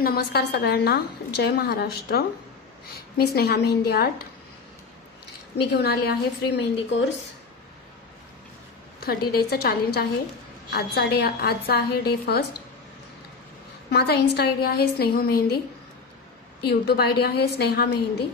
नमस्कार सगळ्यांना. जय महाराष्ट्र. मी स्नेहा मेहंदी आर्ट. मी घेऊन आली आहे फ्री मेहंदी कोर्स थर्टी डेजचं चॅलेंज आहे. आजचा डे आजचा आहे डे फर्स्ट माझा इन्स्टा आय डी आहे Snehu Mehndi. YouTube I D आहे स्नेहा मेहंदी.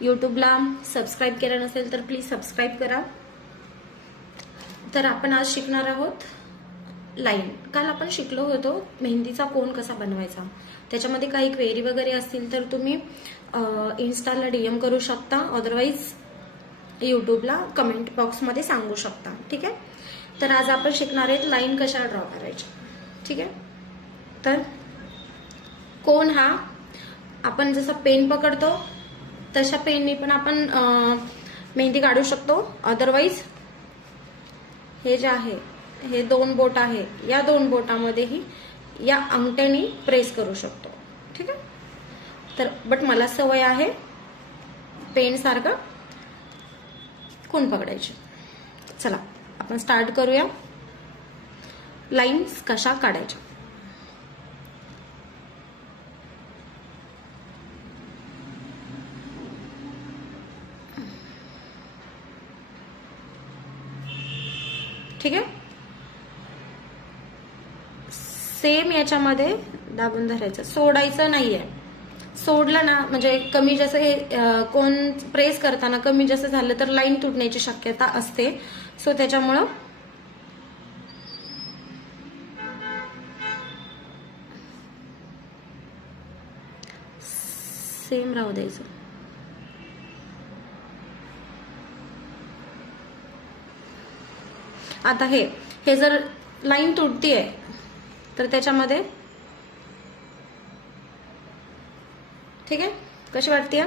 यूट्यूबला सबस्क्राईब केलं नसेल तर प्लीज सबस्क्राईब करा. तर आपण आज शिकणार आहोत. लाईन काल आपण शिकलो होतो मेहंदीचा कोण कसा बनवायचा. त्याच्यामध्ये काही क्वेरी वगैरे असतील तर तुम्ही इन्स्टाला डीएम करू शकता. अदरवाईज यूट्यूबला कमेंट बॉक्समध्ये सांगू शकता. ठीक आहे? तर आज आपण शिकणार आहेत लाईन कशा ड्रॉ करायच्या. ठीक आहे? तर कोण हा आपण जसं पेन पकडतो तशा पेननी पण आपण मेहंदी काढू शकतो. अदरवाईज हे जे आहे हे दोन बोट आहे या दोन बोटामध्येही या अंगठ्यानी प्रेस करू शकतो. ठीक आहे? तर बट मला सवय आहे पेन सारखं कोण पकडायची. चला आपण स्टार्ट करूया. लाईन्स कशा काढायच्या ठीक आहे सेम याच्यामध्ये दाबून धरायचं. सोडायचं नाहीये. सोडलं ना म्हणजे कमी जसं हे कोण प्रेस करताना कमी जसं झालं तर लाईन तुटण्याची शक्यता असते. सो त्याच्यामुळं सेम राहू द्यायचं. आता हे हे जर लाईन तुटतीये तर त्याच्यामध्ये ठीक आहे? कशी वाटतेय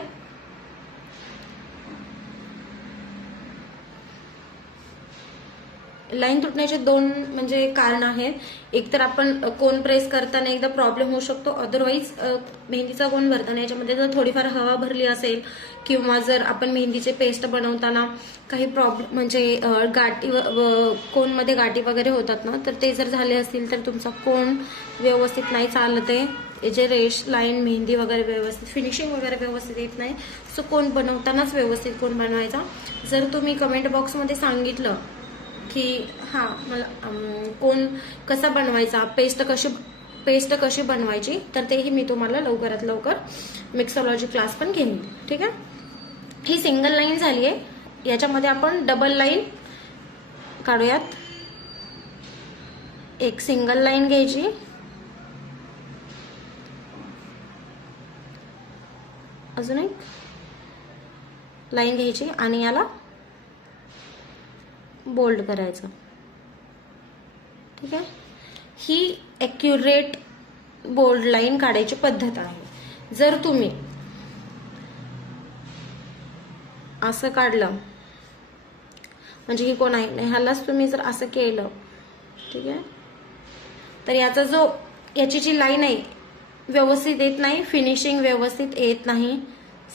लाईन तुटण्याचे दोन म्हणजे कारण आहेत. एक तर आपण कोण प्रेस करताना एकदा प्रॉब्लेम होऊ शकतो. अदरवाईज मेहंदीचा कोण भरताना याच्यामध्ये जर थोडीफार हवा भरली असेल किंवा जर आपण मेहंदीचे पेस्ट बनवताना काही प्रॉब्लेम म्हणजे गाठी व- कोनमध्ये गाठी वगैरे होतात ना तर ते जर झाले असतील तर तुमचा कोण व्यवस्थित नाही चालत आहे जे रेश लाईन मेहंदी वगैरे व्यवस्थित फिनिशिंग वगैरे व्यवस्थित येत नाही. सो कोण बनवतानाच व्यवस्थित कोण बनवायचा? जर तुम्ही कमेंट बॉक्समध्ये सांगितलं की हां मला कोण कसा बनवायचा पेस्ट कशी पेस्ट कशी बनवायची तर तेही मी तुम्हाला लवकरात लवकर मिक्सॉलॉजी क्लास पण घेईन. ठीक आहे? ही सिंगल लाईन झाली आहे. याच्यामध्ये आपण डबल लाईन काढूयात. एक सिंगल लाईन घ्यायची. अजून एक लाईन घ्यायची आणि याला बोल्ड करायचं. ठीक आहे? ही ॲक्युरेट बोल्ड लाईन काढायची पद्धत आहे. जर तुम्ही असं काढलं म्हणजे ही कोण आहे? ह्यालाच तुम्ही जर असं केलं ठीक आहे? तर याचा जो याची जी लाईन आहे व्यवस्थित येत नाही फिनिशिंग व्यवस्थित येत नाही.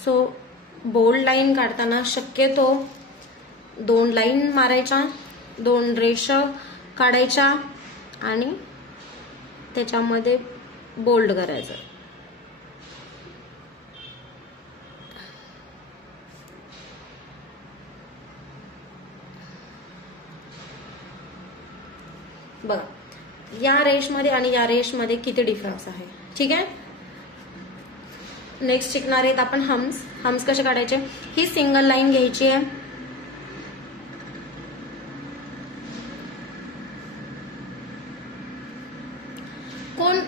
सो बोल्ड लाईन काढताना शक्यतो दोन लाईन मारायच्या दोन रेष काढायच्या आणि त्याच्यामध्ये बोल्ड करायचं. बघा या रेशमध्ये आणि या रेशमध्ये किती डिफरन्स आहे? ठीक आहे? नेक्स्ट शिकणार आहेत आपण हम्स हम्स कसे काढायचे? ही सिंगल लाईन घ्यायची आहे कोण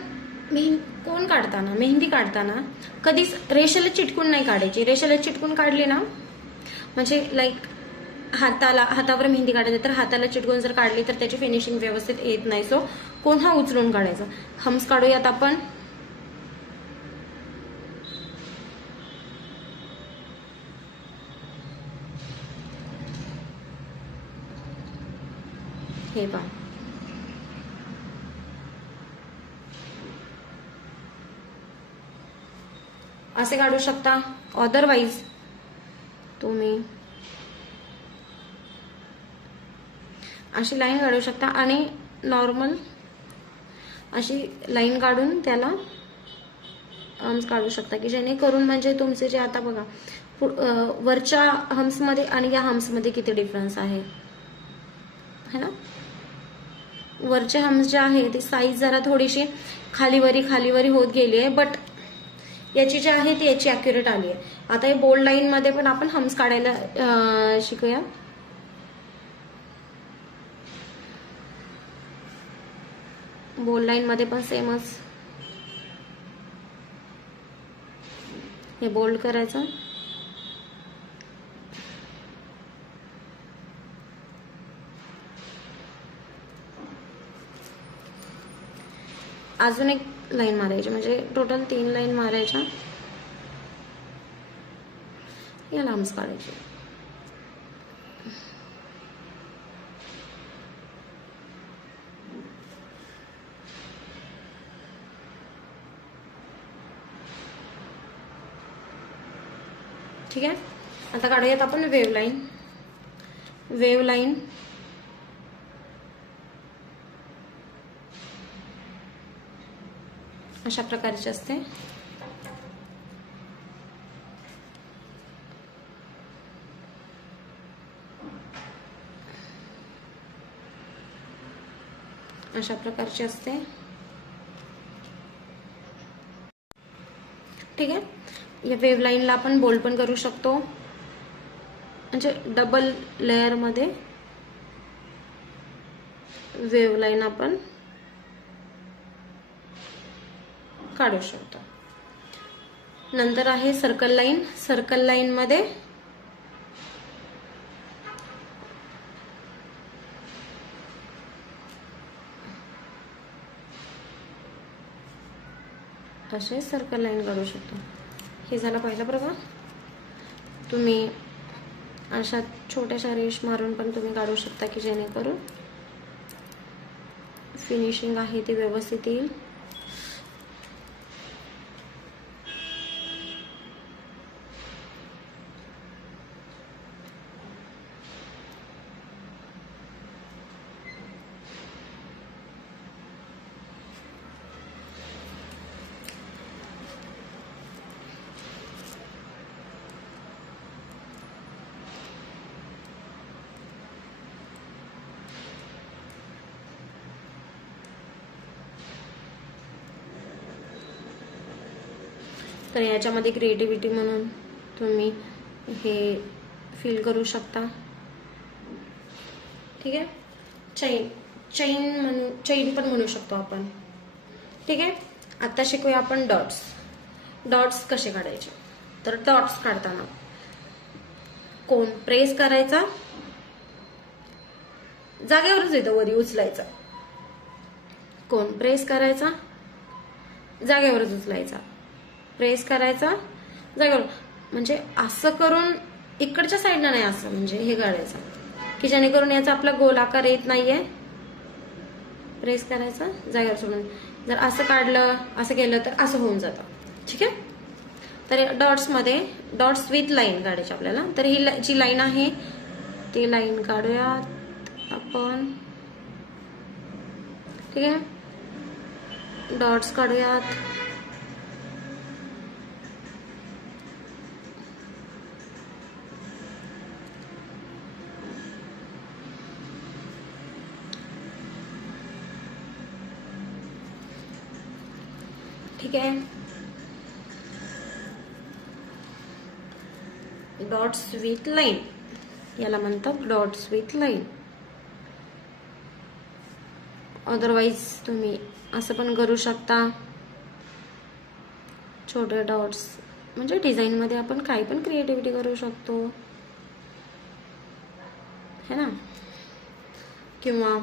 मेहंदी कोण काढताना कधीच रेषेला चिटकून नाही काढायची. रेषेला चिटकून काढली ना म्हणजे लाईक हाताला हातावर मेहंदी काढायची तर हाताला चिटकून जर काढली तर त्याची फिनिशिंग व्यवस्थित येत नाही. सो कोण हा उचलून काढायचा? हम्स काढूयात आपण. हे पहा. असे काढू शकता? अदरवाईज तुम्ही अशी लाईन काढू शकता. आणि नॉर्मल अशी लाईन काढून त्याला हम्स काढू शकता की जेणेकरून म्हणजे तुमचे जे आता बघा वरच्या हम्समध्ये आणि या हम्समध्ये किती डिफरन्स आहे? है ना? वरचे हम्स जे आहे ती साईज जरा थोडीशी खालीवरी खालीवरी होत गेली आहे बट याची जी आहे ती याची अॅक्युरेट आली आहे. आता हे बोल्ड लाईन मध्ये पण आपण हम्स काढायला शिकूया. बोल्ड लाईन मध्ये पण सेमच हे बोल्ड करायचं. अजून एक लाईन मारायची. म्हणजे टोटल तीन लाईन मारायच्या. या लांब्स काढायची. ठीक आहे? आता काढूयात आपण वेव लाईन वेव लाईन अशा प्रकारची असते. अशा प्रकारची असते. ठीक आहे? या वेव लाईनला आपण बोल्ड पण करू शकतो. म्हणजे डबल लेअरमध्ये वेव लाईन आपण काढू शकतो. नंतर आहे सर्कल लाईन सर्कल लाईन मध्ये असे सर्कल लाईन काढू शकतो. हे झालं पहिलं प्रकार तुम्ही अशा छोट्याशा रेश मारून पण तुम्ही काढू शकता की जेणेकरून फिनिशिंग आहे ती व्यवस्थित येईल. तर याच्यामध्ये क्रिएटिव्हिटी म्हणून तुम्ही हे फील करू शकता. ठीक आहे? चैन चैन म्हणू चैन पण म्हणू शकतो आपण. ठीक आहे? आता शिकूया आपण डॉट्स डॉट्स कसे काढायचे? तर डॉट्स काढताना कोण? प्रेस करायचा. जागेवरच येतो वरी उचलायचा. कोण? प्रेस करायचा. जागेवरच उचलायचा. प्रेस करायचा. जागेवर म्हणजे असं करून इकडच्या साईडनं नाही असं म्हणजे हे काढायचं की जेणेकरून याचा आपला गोल आकार येत नाहीये. प्रेस करायचा. जागेवर सोडून. जर असं काढलं असं केलं तर असं होऊन जातं. ठीक आहे? तर डॉट्समध्ये डॉट्स विथ लाईन काढायची आपल्याला. तर ही ला- जी लाईन आहे ती लाईन काढूयात आपण. ठीक आहे? डॉट्स काढूयात. ठीक आहे डॉट्स विथ लाईन याला म्हणतात डॉट्स विथ लाईन अदरवाईज तुम्ही असं पण करू शकता. छोटे डॉट्स म्हणजे डिझाईनमध्ये आपण काही पण क्रिएटिव्हिटी करू शकतो. है ना? किंवा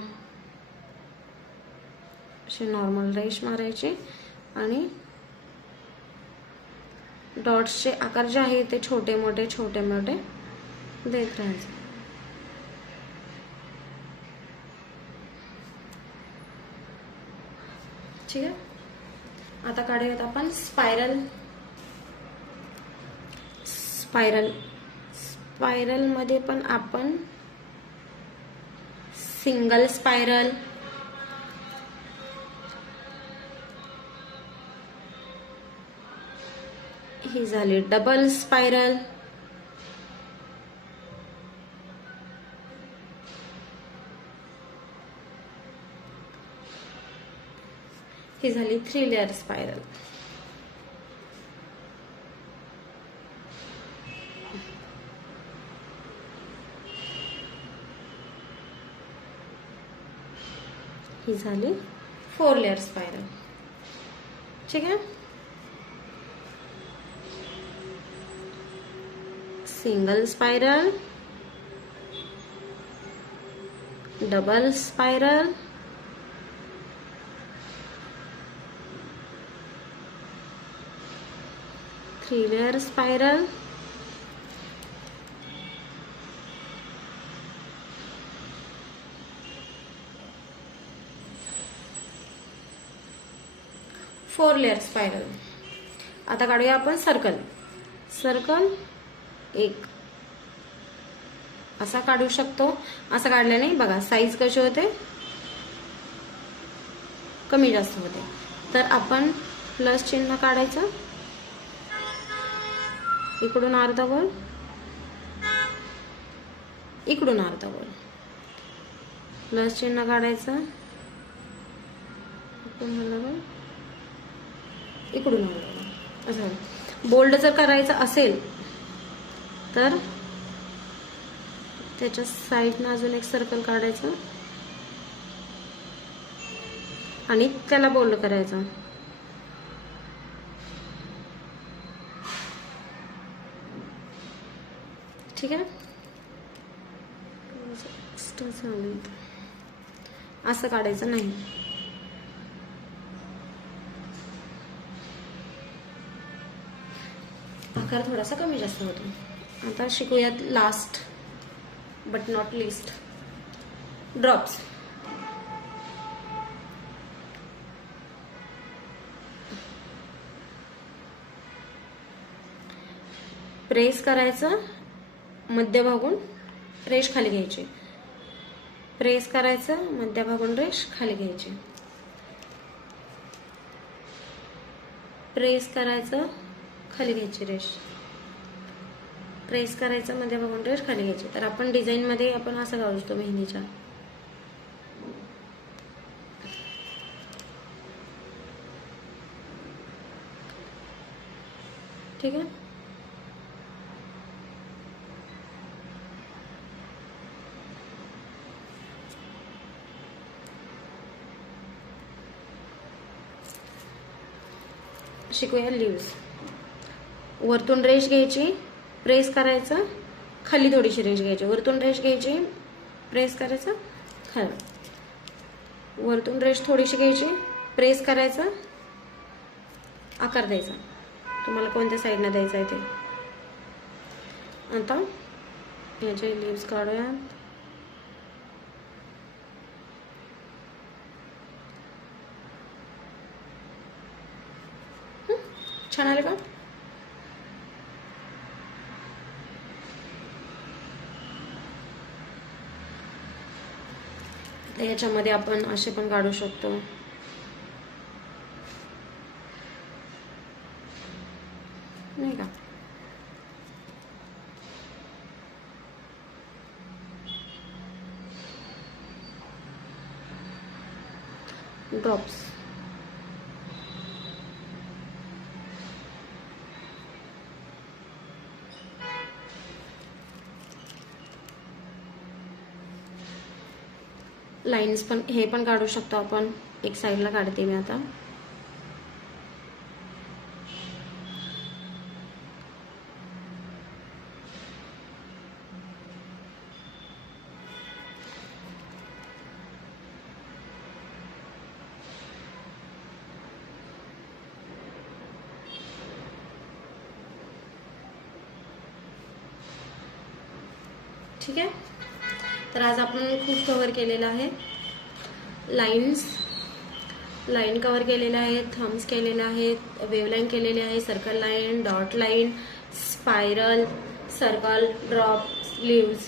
असे नॉर्मल रेश मारायचे आणि डॉट्सचे आकार जे आहे ते छोटे मोठे छोटे मोठे देत राहायचे. ठीक आहे? आता काढूयात आपण स्पायरल. स्पायरल. स्पायरलमध्ये पण आपण सिंगल स्पायरल ही झाली. डबल स्पायरल ही झाली थ्री लेअर स्पायरल ही झाली फोर लेअर स्पायरल ठीक आहे? Single spiral double spiral three layer spiral four layer spiral. आता काढूया आपण सर्कल. सर्कल एक. असा काढू शकतो. असं काढल्याने बघा साईज कशी होते? कमी जास्त होते. तर आपण प्लस चिन्ह काढायचं. इकडून अर्धा गोल इकडून अर्धा गोल प्लस चिन्ह काढायचं. इकडून इकडून असं. बोल्ड जर करायचं असेल तर त्याच्या साईडनं अजून एक सर्कल काढायचं. आणि त्याला बोल्ड करायचं. ठीक आहे? असं काढायचं नाही. आकार थोडासा कमी जास्त होतो. आता शिकूयात last but not least drops press करायचं मध्यभागून रेश खाली घ्यायची. प्रेस करायचं मध्यभागून रेश खाली घ्यायची. प्रेस करायचं खाली घ्यायची रेश प्रेस करायचं मध्ये बघून ड्रेस खाली घ्यायचे. तर आपण डिझाईन मध्ये आपण असं काढतो मेहंदीच्या ठीक आहे? शिकूया लिव्स वरतून रेश घ्यायची. प्रेस करायचं खाली थोडीशी रेश घ्यायची. वरतून रेश घ्यायची. प्रेस करायचं खाली. वरतून रेश थोडीशी घ्यायची. प्रेस करायचं आकार द्यायचा. तुम्हाला कोणत्या साईडनं द्यायचं आहे ते? आता याचे लिप्स काढूया छान आले का? तर याच्यामध्ये आपण असे पण काढू शकतो नाही का ड्रॉप्स लाईन्स पण हे पण काढू शकतो आपण. एक साईडला काढते मी आता. ठीक आहे? तर आज आपण खूप कव्हर केलेलं आहे. लाईन्स लाईन कव्हर केलेल्या आहेत थम्स केलेले आहेत वेवलाईन केलेली आहे circle line dot line spiral circle drop sleeves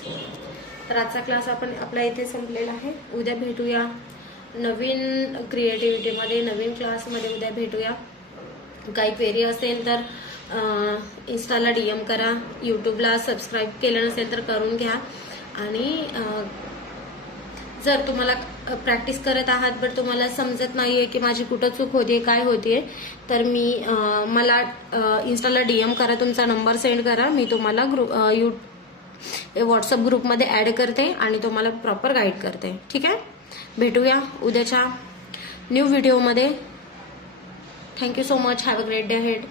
तर आजचा क्लास आपण आपला इथे संपलेला आहे. उद्या भेटूया. नवीन क्रिएटिव्हिटीमध्ये नवीन क्लासमध्ये उद्या भेटूया. काही क्वेरी असेल तर इन्स्टाला डी एम करा. यूट्यूबला सबस्क्राईब केलं नसेल तर करून घ्या. आणि जर तुम्हाला प्रॅक्टिस करत आहात बट तुम्हाला समजत नाहीये की माझी कुठं चूक होतीये काय होतीये तर मी मला इन्स्टाला डीएम करा तुमचा नंबर सेंड करा मी तुम्हाला ग्रुप यू व्हॉट्सअप ग्रुपमध्ये ऍड करते आणि तुम्हाला प्रॉपर गाईड करते. ठीक आहे? भेटूया उद्याच्या न्यू व्हिडिओमध्ये thank you so much have a great day head